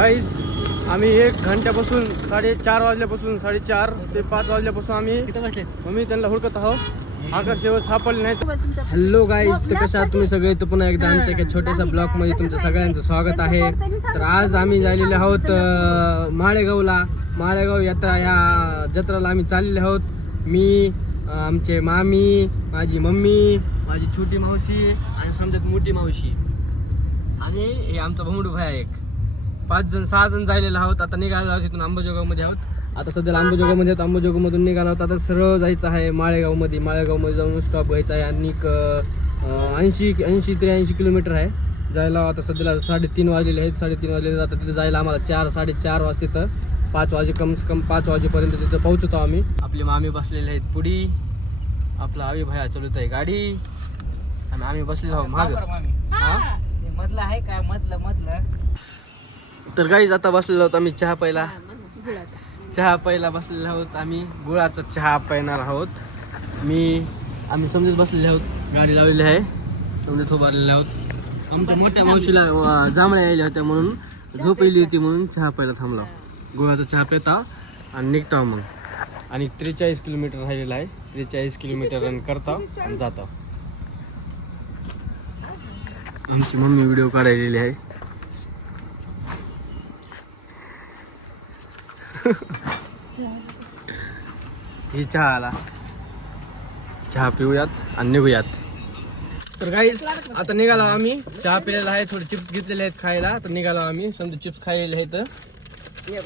Guys आम्ही 1 घंट्यापासून 4:30 वाजल्यापासून 4:30 ते 5 वाजल्यापासून आम्ही मम्मी त्यांना हुडकत आहोत. आकाशेवर सापडले नाहीत. हॅलो गाईज, तर कशा आहात तुम्ही सगळे? तर पुन्हा एकदा आमच्या एका छोट्याशा ब्लॉग मध्ये तुमचं सगळ्यांचं स्वागत आहे. तर आज आम्ही झालेले आहोत माळेगावला. माळेगाव यात्रा ह्या जत्रेला आम्ही चाललेले आहोत. मी, आमचे मामी, माझी मम्मी, माझी छोटी मावशी आणि समजत मोठी मावशी आणि हे आमचा भोमडू भाई एक 6 जण जायलेलो आहोत. आता निघालो आहोत इथून अंबाजोगाईमध्ये आहोत. आता सध्याला अंबाजोगाईमध्ये आहोत. अंबाजोगाईमधून निघालो आहोत. आता सरळ जायचं आहे माळेगावमध्ये जाऊन स्टॉप घ्यायचा आहे आणि 80-83 किलोमीटर आहे जायला. आता सध्याला 3:30 वाजलेले आहेत. 3:30 वाजलेले. आता तिथे जायला आम्हाला 4-4:30 वाजते. तर 5 वाजे कम से कम 5 वाजेपर्यंत तिथं पोहोचतो आम्ही. आपले मामी बसलेले आहेत पुढी, आपला आवी भाया चालवत आहे गाडी आणि आम्ही बसलेलो आहोत माग. मधलं आहे का? मधलं तर गाईज आता बसलेलो आहोत आम्ही चहा प्यायला बसलेलो आहोत. आम्ही गुळाचा चहा पिणार आहोत. आम्ही समजत बसलेले आहोत. गाडी लावलेली आहे, समजत उभारलेले आहोत. आमच्या मोठ्या मावशीला जांभळ्या यायला होत्या म्हणून झोप येली होती म्हणून चहा प्यायला थांबलो. गुळाचा चहा पिता आणि निघतो मग. आणि 43 किलोमीटर राहिलेला आहे. 43 किलोमीटर रन करता आणि जाता. आमची मम्मी व्हिडिओ काढायलेली आहे. ही चहा पिऊयात आणि निघूयात. तर गाईज आता निघालो आम्ही. चहा पिलेला आहे, थोडे चिप्स घेतलेले आहेत खायला. तर निघालो आम्ही. समजा चिप्स खायला आहेत.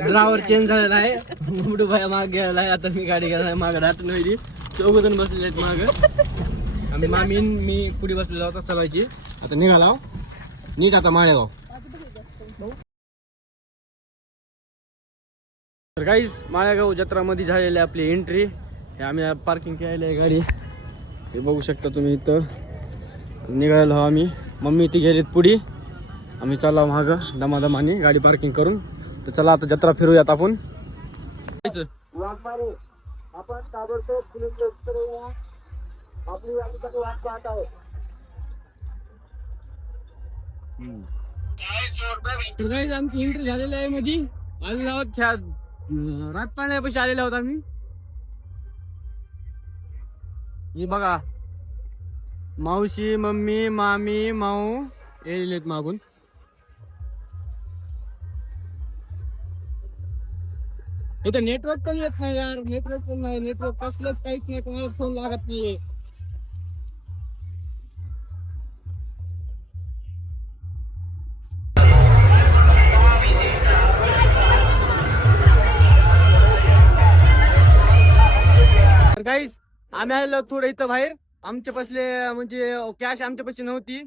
ड्रायव्हर चेंज झालेला आहे. मुडू भाई माग गेलेला आहे. आता मी गाडी गेला आहे माग. राहत नाही 4 जण बसलेले आहेत माग. आम्ही मामी मी पुढे बसलेलो होता चालवायची. आता निघालो नीट आता माळेगाव. तर गाईज माळेगाव जत्रामध्ये झालेली आपली एंट्री. हे आम्ही पार्किंग केलेली आहे गाडी. हे बघू शकता तुम्ही. इथं निघालेलो आम्ही. मम्मी ती गेलीत पुढे, आम्ही चाललो मागं दमादमाने गाडी पार्किंग करून. तर चला आता जत्रा फिरूयात आपण. तर गाईज आमची एंट्री झालेली आहे. मध्ये आलेलो आहोत रात पाण्यापाशी आलेलो आहोत आम्ही. हे बघा मावशी, मम्मी, मामी, माऊ येलेत मागून. इथं नेटवर्क पण येत नाही यार. नेटवर्क पण नाही. नेटवर्क कसलंच काहीच नाही. कोणाला फोन लागत नाहीये. गाईस आम्ही आलेलो थोडं इथं बाहेर. आमच्या पासले म्हणजे कॅश आमच्या पाशी नव्हती,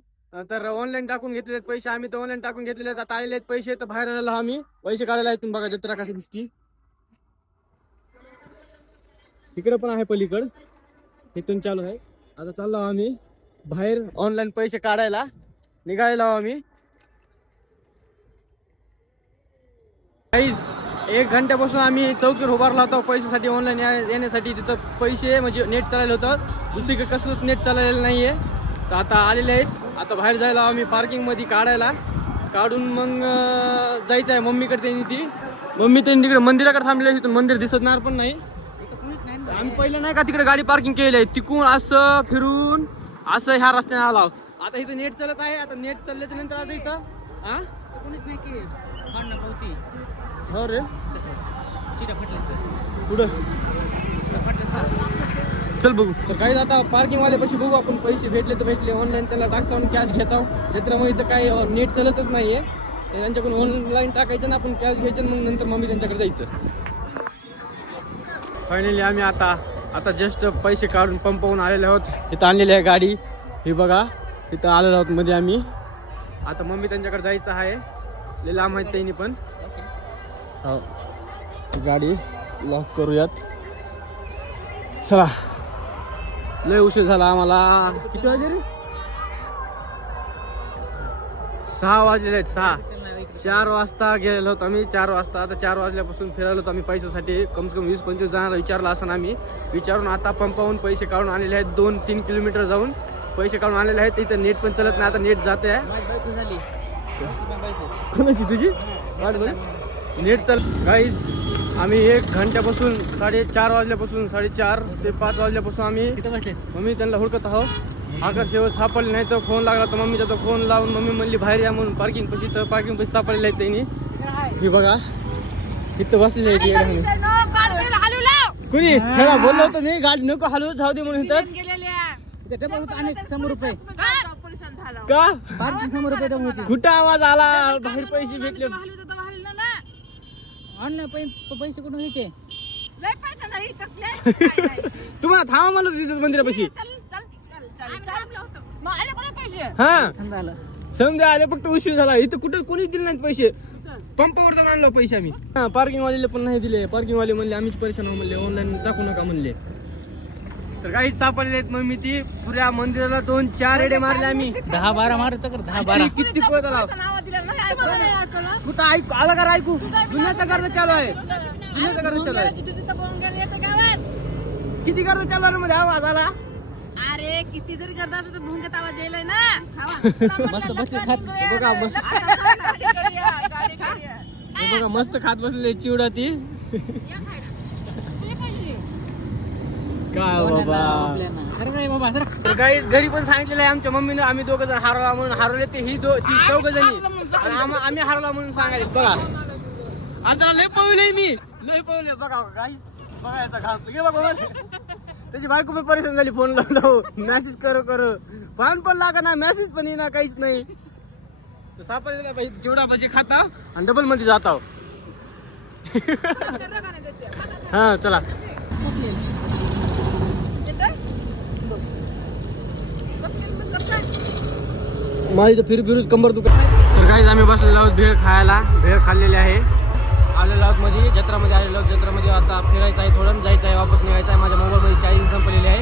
तर ऑनलाईन टाकून घेतलेले पैसे. आम्ही तर ऑनलाईन टाकून घेतलेले. आता आलेले आहेत पैसे. तर बाहेर आलेलो आम्ही पैसे काढायला. इथून बघा जत्रा कशी दिसती. इकडे पण आहे पलीकड. इथून चालू आहे. आता चाललो आम्ही बाहेर ऑनलाईन पैसे काढायला. निघायला आम्ही. गाईस 1 घंट्यापासून आम्ही चौकीवर उभारला होता पैशासाठी, ऑनलाईन येण्यासाठी. तिथं पैसे म्हणजे नेट चाललेलं होतं. दुसरीकडे कसलंच नेट चाललेलं नाही आहे. तर आता आलेले आहेत. आता बाहेर जायला आम्ही पार्किंगमध्ये काढायला. काढून मग जायचं आहे मम्मीकडे. त्यांनी ती मम्मी त्यांनी तिकडे मंदिराकडे थांबले. तिथून मंदिर दिसणार पण नाही. आम्ही पहिलं नाही का तिकडे गाडी पार्किंग केली आहे. तिकून असं फिरून असं ह्या रस्त्याने आलो आहोत. आता इथं नेट चालत आहे. आता नेट चालल्याच्या नंतर आता इथं कोणीच नाही की पावती. हो रे पुढं चल बघू. तर काही आता पार्किंग वाल्यापाशी बघू आपण. पैसे भेटले तर भेटले. ऑनलाईन त्याला टाकता कॅश घेता. जत्रामध्ये तर काही नेट चालतच नाहीये. त्यांच्याकडून ऑनलाईन टाकायचं ना आपण, कॅश घ्यायचं. मग नंतर मम्मी त्यांच्याकडे जायचं. फायनली आम्ही आता जस्ट पैसे काढून पंपावून आलेले आहोत. इथं आणलेली आहे गाडी. हे बघा इथं आलेलो आहोत मध्ये आम्ही. आता मम्मी त्यांच्याकडे जायचं आहे. लय लांब आहेत त्यांनी पण. हो गाडी लॉक करूयात. चला लय उशीर झाला आम्हाला. किती वाजले रे? 6 वाजलेले आहेत. 4 वाजता गेलेलो होतो आम्ही. 4 वाजता. आता 4 वाजल्यापासून फिरायलो होतो आम्ही पैशासाठी. कम से कम 20-25 जणांना विचारला असं आम्ही. विचारून आता पंपावून पैसे काढून आलेले आहेत. 2-3 किलोमीटर जाऊन पैसे काढून आलेले आहेत. इथं नेट पण चालत नाही. आता नेट जाते आहे. कोणाची तुझी? नेट चाल गाईस. आम्ही 1 घंट्यापासून 4:30 वाजल्यापासून 4:30 ते 5 वाजल्यापासून आम्ही मम्मी त्यांना हुडकत आहोत. आकाश शेवट सापडले नाही तर फोन लागला तर मम्मीचा तो फोन लावून मम्मी म्हणली बाहेर या म्हणून पार्किंग पशी सापडले आहेत त्यांनी. हे बघा इथं बसलेले आहे कुणी हेला बोललो होतो मी गाडी नको हलवू जाऊ दे म्हणून इथं. ₹100 का ₹100 कुठं आवाज आला बाहेर पैसे भेटले. ऑनलाईन पैसे कुठून घ्यायचे? तुम्हाला थांबा म्हणलं होतं तिथं मंदिरापाशी. हा समजा आले फक्त उशीर झाला. इथं कुठं कोणीच दिले नाहीत पैसे. पंपावर जाऊन आणलो पैसे आम्ही. पार्किंग वालेले पण नाही दिले. पार्किंग वाले म्हणले आम्हीच परेशान आहोत म्हणले ऑनलाईन टाकू नका म्हणले. तर काही सापडले मग मी ती पुऱ्या मंदिराला 2-4 रेडे मारले आम्ही. 10-12 मारायचं कर 10-12 किती पळत आला कुठं ऐकू आला का ऐकू. दुनियाचा गर्ज चालू आहे. दुनियाचा गर्ज चालू आहे. किती गर्ज चालू आहे मध्ये आवाज आला. अरे किती जरी करता असं तर भुंगत आवाज यायलाय ना. मस्त बसले खात. बघा बस बघा मस्त खात बसले चिवडा ती. काय बाबा बाबा सर तर काही घरी पण सांगितलेलं आहे आमच्या मम्मीने आम्ही दोघं जण हरवला म्हणून. हरवले ते ती 4 जणी आणि आम्ही हरवला म्हणून सांगायला. बघा आता लय पळले मी लय पळले. बघा गाईस बघा याचा घास गेला बघा. त्याची बायको पण परेशान झाली. फोन लावलो मेसेज करू फोन पण लागा ना मेसेज पण येईना काहीच नाही. तर सापडले काय पाहिजे चिवडा भाजी खाता आणि डबल मध्ये जाता. हा चला माझी तर फिरूच कंबर दुखत. तर काही आम्ही बसलेलो आहोत भेळ खायला. भेळ खाल्लेली आहे. आलेलो आहोत मध्ये जत्रामध्ये आलेलो आहोत. जत्रामध्ये आता फिरायचं आहे थोडं जायचं आहे वापस निघायचं आहे. माझ्या मोबाईलमध्ये चार्जिंग संपलेली आहे.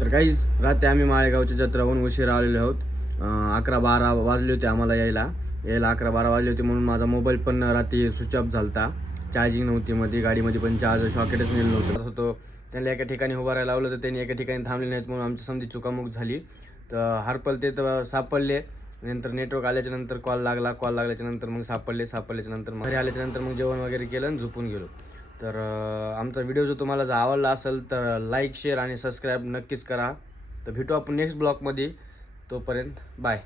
तर काहीच रात्री आम्ही माळेगावच्या जत्राहून उशिरा आलेलो आहोत. 11-12 वाजले होते आम्हाला यायला 11-12 वाजले होते म्हणून माझा मोबाईल पण रात्री स्विच ऑफ झालता. चार्जिंग नव्हती मध्ये गाडीमध्ये पण चार्जर सॉकेटच नेलं नव्हतं. होतो त्यांना एका ठिकाणी उभा राहायला लावलं तर त्यांनी एका ठिकाणी थांबले नाहीत म्हणून आमची समजी चुकामुक झाली. तर हरपल ते तर सापडले. नंतर नेटवर्क आल्याच्या नंतर कॉल लागल्याच्या नंतर मग सापडल्याच्या नंतर घरी आल्याच्या नंतर मग जेवण वगैरे केलं आणि झोपून गेलो. तर आमचा व्हिडिओ जो तुम्हाला जर आवडला असेल तर लाईक शेअर आणि सबस्क्राईब नक्कीच करा. तर भेटू आपण नेक्स्ट ब्लॉगमध्ये. तोपर्यंत बाय.